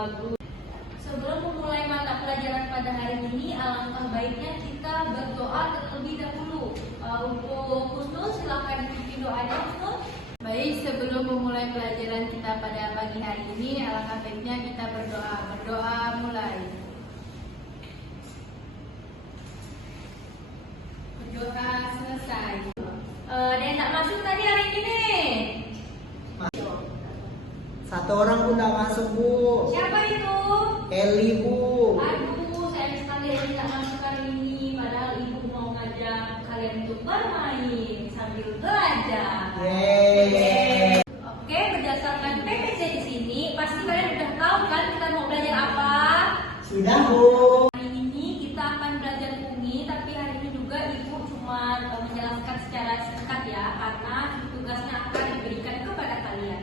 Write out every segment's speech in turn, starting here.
bagus. Sebelum memulai mata pelajaran pada hari ini, alangkah baiknya kita berdoa terlebih dahulu. Untuk Husnul, silakan pimpin doanya, Husnul. Baik, sebelum memulai pelajaran kita pada pagi hari ini, alangkah baiknya kita berdoa. Berdoa mulai. Berdoa selesai. Ada yang tak masuk tadi hari ini? Satu orang pun tak masuk, Bu. Siapa itu? Eli, Bu. Aduh, sayang sekali Eli tak masuk hari ini. Padahal ibu mau ngajak kalian untuk bermain sambil belajar. Yeay. Oke, berdasarkan PPC di sini, pasti kalian udah tahu kan kita mau belajar apa? Sudah, Bu. Hari ini kita akan belajar fungi, tapi hari ini juga ibu cuma menjelaskan secara singkat ya, karena tugasnya akan diberikan kepada kalian.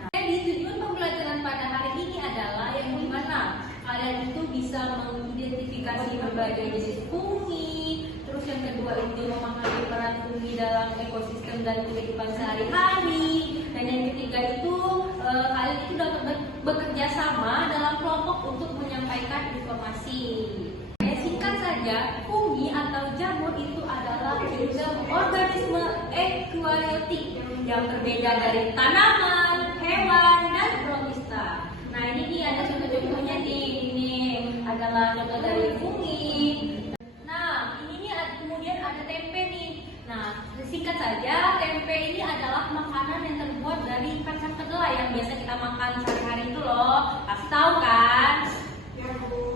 Nah, jadi tujuan pembelajaran pada hari ini adalah yang dimana kalian itu bisa mengidentifikasi berbagai jenis fungi, terus yang kedua itu memahami peran fungi dalam ekosistem dan kehidupan sehari-hari, dan yang ketiga itu kalian itu dapat bekerja sama dalam kelompok untuk menyampaikan informasi. Singkat saja, fungi atau jamur itu adalah organisme eukariotik yang berbeda dari tanaman, hewan, dan protista. Nah, ini dia ada contoh-contohnya nih. Ini adalah contoh dari fungi. Nah, ini nih kemudian ada tempe nih. Nah, singkat saja, tempe ini adalah makanan yang terbuat dari kacang kedelai yang biasa kita makan sehari-hari itu loh. Pasti tahu kan?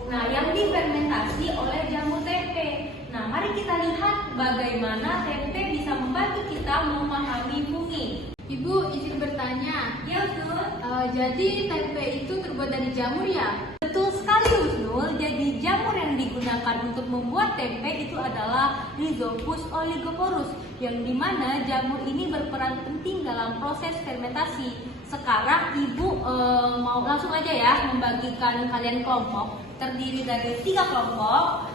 Nah, yang difermentasi oleh jamur tempe. Nah, mari kita lihat bagaimana tempe bisa membantu kita memahami fungi. Ibu, izin bertanya. Ya, Husnul. Jadi tempe itu terbuat dari jamur ya? Betul sekali, Husnul. Jadi jamur yang digunakan untuk membuat tempe itu adalah Rhizopus oligoporus, yang dimana jamur ini berperan penting dalam proses fermentasi. Sekarang ibu mau langsung aja ya membagikan kalian kelompok, terdiri dari 3 kelompok.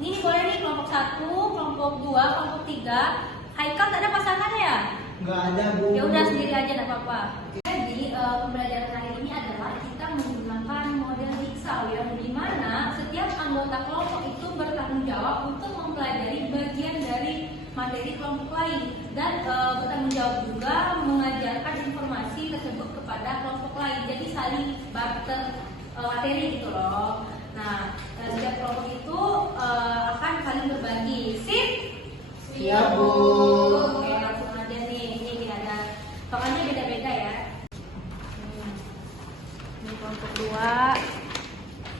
Ini boleh nih kelompok 1, kelompok 2, kelompok 3. Haikal tak ada pasangannya ya? Nggak ada, Bu. Ya udah sendiri aja, enggak apa-apa. Jadi pembelajaran hari ini adalah kita menggunakan model jigsaw yang dimana setiap anggota kelompok itu bertanggung jawab untuk mempelajari bagian dari materi kelompok lain dan bertanggung jawab juga mengajarkan informasi tersebut kepada kelompok lain. Jadi saling barter materi gitu loh. Nah, setiap kelompok itu akan saling berbagi. Sip? Siap, Bu. Oke, langsung aja nih. Ini ada tokannya beda-beda ya. Ini kelompok 2,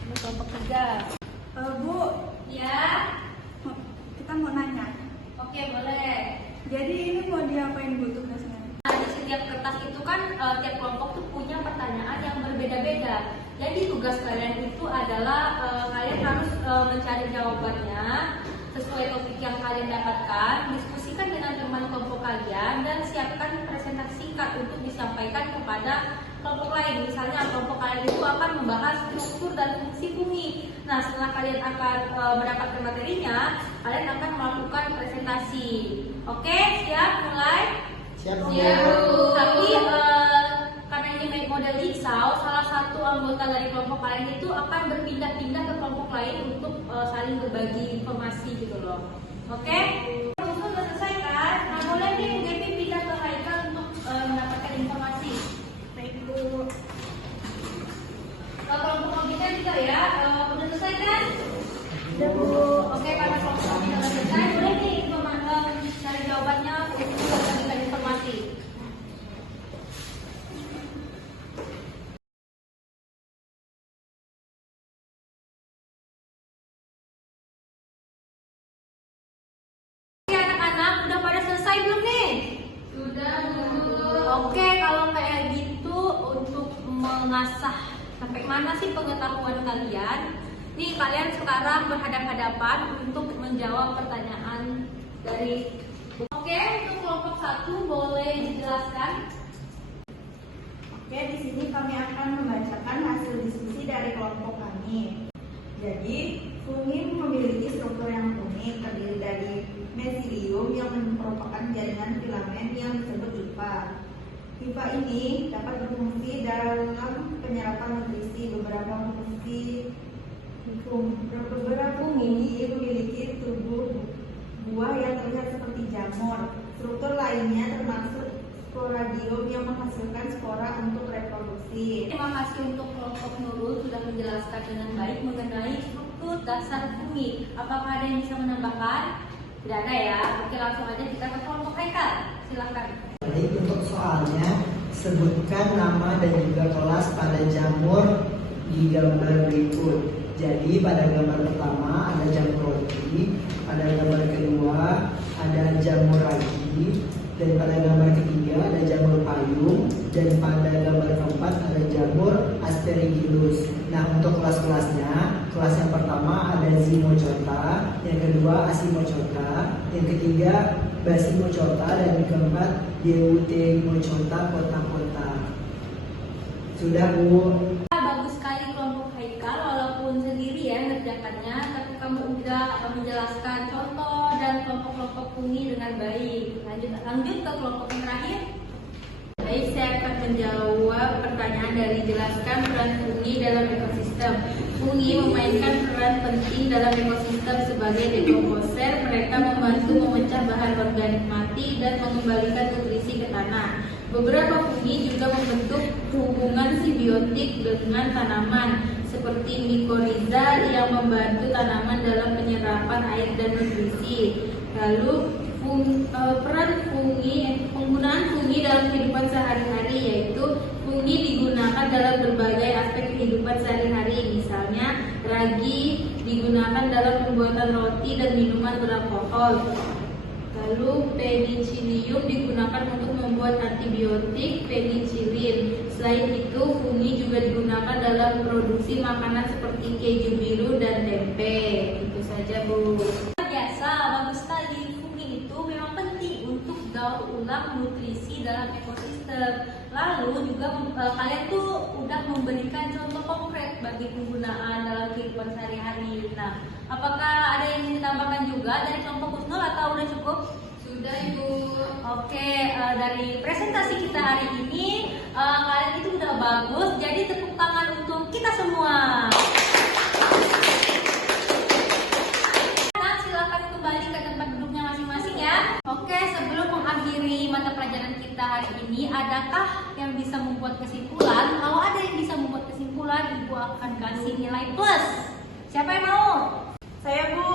ini kelompok 3. Bu, Ya, kita mau nanya. oke boleh. Jadi ini mau diapain Bu tugasnya? Nah, di setiap kertas itu kan tiap kelompok tuh punya pertanyaan yang berbeda-beda. Jadi tugas kalian itu adalah kalian harus mencari jawabannya sesuai topik yang kalian dapatkan, diskusikan dengan teman kelompok kalian, dan siapkan presentasi singkat untuk disampaikan kepada kelompok lain. Misalnya kelompok kalian itu akan membahas struktur dan fungsi fungi. Nah, setelah kalian akan mendapatkan materinya, kalian akan melakukan presentasi. Oke, siap mulai? Siap, Bu. Tapi karena ini model jigsaw, salah satu anggota dari kelompok kalian itu akan berpindah-pindah ke kelompok lain untuk saling berbagi informasi gitu loh. Oke? Usul udah selesai kan? Nah, boleh nih Bu Devi pindah ke Haikal untuk mendapatkan informasi. Baik Bu. Kelompok kita juga ya, udah selesai kan? Udah Bu. Oke, karena kelompok kita udah selesai, boleh nih cari jawabannya untuk membagikan informasi. Anak-anak udah pada selesai belum nih? Sudah, Bu. Oke, kalau kayak gitu untuk mengasah sampai mana sih pengetahuan kalian? Nih kalian sekarang berhadapan-hadapan untuk menjawab pertanyaan dari. Oke, untuk kelompok 1 boleh dijelaskan? Oke, di sini kami akan membacakan hasil diskusi dari kelompok kami. Jadi, fungi memiliki struktur yang unik, terdiri dari mesilium yang merupakan jaringan filamen yang disebut hifa. Hifa ini dapat berfungsi dalam penyerapan nutrisi Beberapa fungi memiliki tubuh buah yang terlihat seperti jamur. Struktur lainnya termasuk sporadium yang menghasilkan spora untuk reproduksi. Terima kasih untuk kelompok Nurul sudah menjelaskan dengan baik mengenai struktur dasar fungi. Apakah ada yang bisa menambahkan? Tidak ada ya. Oke, langsung aja kita ke kelompok Haikal. Silakan. Jadi untuk soalnya, sebutkan nama dan juga kelas pada jamur di gambar berikut. Jadi pada gambar pertama ada jamur roti, pada gambar kedua ada jamur ragi, dan pada gambar ketiga ada jamur payung, dan pada gambar keempat ada jamur aspergillus. Nah, untuk kelas-kelasnya, kelas yang pertama ada Zymocota, yang kedua Asimocota, yang ketiga Basimocota, dan yang keempat Deuteromocota kota-kota. Sudah, Bu? Bagus sekali kelompok Haikal, walaupun sendiri ya ngerjakannya, tapi kamu udah menjelaskan contoh dan kelompok-kelompok fungi dengan baik. Lanjut ke kelompok yang terakhir. Baik, saya akan menjawab pertanyaan dari jelaskan peran fungi dalam ekosistem. Fungi memainkan peran penting dalam ekosistem sebagai dekomposer. Mereka membantu memecah bahan organik mati dan mengembalikan nutrisi ke tanah. Beberapa fungi juga membentuk hubungan simbiotik dengan tanaman, seperti mikorizal yang membantu tanaman dalam penyerapan air dan nutrisi. Lalu penggunaan fungi dalam kehidupan sehari-hari, yaitu fungi digunakan dalam berbagai aspek kehidupan sehari-hari. Misalnya, ragi digunakan dalam pembuatan roti dan minuman beralkohol. Lalu penicillium digunakan untuk membuat antibiotik penicillin. Selain itu, fungi juga digunakan dalam produksi makanan seperti keju biru dan tempe. Itu saja, Bu. Biasa, bagus sekali. Fungi itu memang penting untuk daur ulang nutrisi dalam ekosistem. Lalu juga kalian tuh udah memberikan contoh konkret bagi penggunaan dalam kehidupan sehari-hari. Nah, apakah ada yang ingin ditambahkan juga dari kelompok Husnul atau udah cukup? Sudah, Ibu. Oke, dari presentasi kita hari ini kalian itu udah bagus. Jadi tepuk tangan untuk kita semua. Silakan kembali ke tempat duduknya masing-masing ya. Oke, sebelum mengakhiri mata pelajaran kita hari ini, adakah yang bisa membuat kesimpulan? Kalau ada yang bisa membuat kesimpulan, Ibu akan kasih nilai plus. Siapa yang mau? Saya, Bu.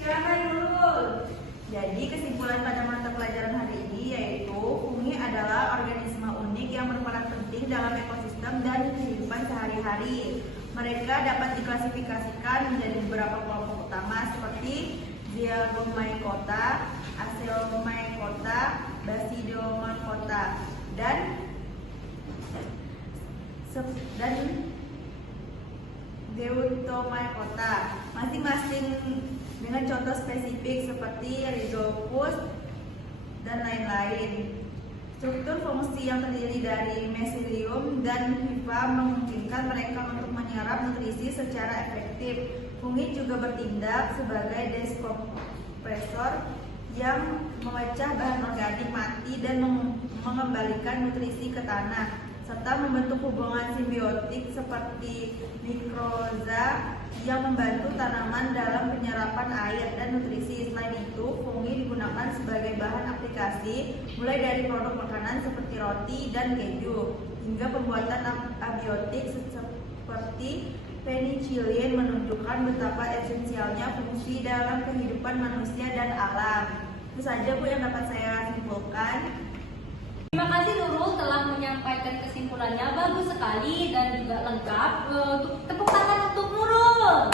Silakan dulu. Jadi kesimpulan pada mata pelajaran hari ini yaitu fungi adalah organisme unik yang berperan penting dalam ekosistem dan kehidupan sehari-hari. Mereka dapat diklasifikasikan menjadi beberapa kelompok utama seperti Zygomycota, Acelomycota, Basidiomycota, dan Deuteromycota, masing-masing dengan contoh spesifik seperti Rhizopus dan lain-lain. Struktur fungsi yang terdiri dari mesilium dan hifa memungkinkan mereka untuk menyerap nutrisi secara efektif. Fungi juga bertindak sebagai deskompresor yang memecah bahan organik mati dan mengembalikan nutrisi ke tanah, serta membentuk hubungan simbiotik seperti mikroza yang membantu tanaman dalam penyerapan air dan nutrisi. Selain itu, fungi digunakan sebagai bahan aplikasi mulai dari produk makanan seperti roti dan keju hingga pembuatan abiotik seperti penicillin, menunjukkan betapa esensialnya fungsi dalam kehidupan manusia dan alam. Itu saja, Bu, yang dapat saya simpulkan. Terima kasih Nurul telah menyampaikan kesimpulannya, bagus sekali dan juga lengkap. Tepuk tangan untuk Nurul.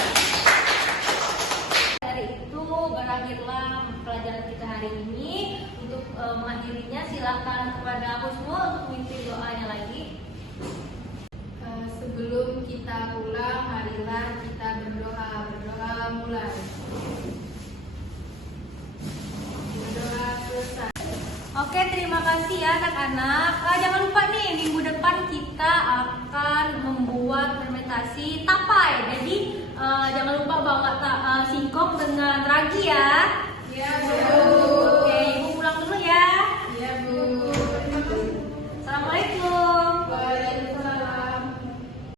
Dari itu berakhirlah pelajaran kita hari ini. Untuk mengakhirinya silahkan kepada Husnul untuk memimpin doanya lagi. Sebelum kita pulang, marilah kita berdoa. Berdoa mulai. Berdoa selesai. Oke, terima kasih ya anak-anak. Jangan lupa nih, minggu depan kita akan membuat fermentasi tapai. Jadi jangan lupa bawa singkong dengan ragi ya. Ya, Bu.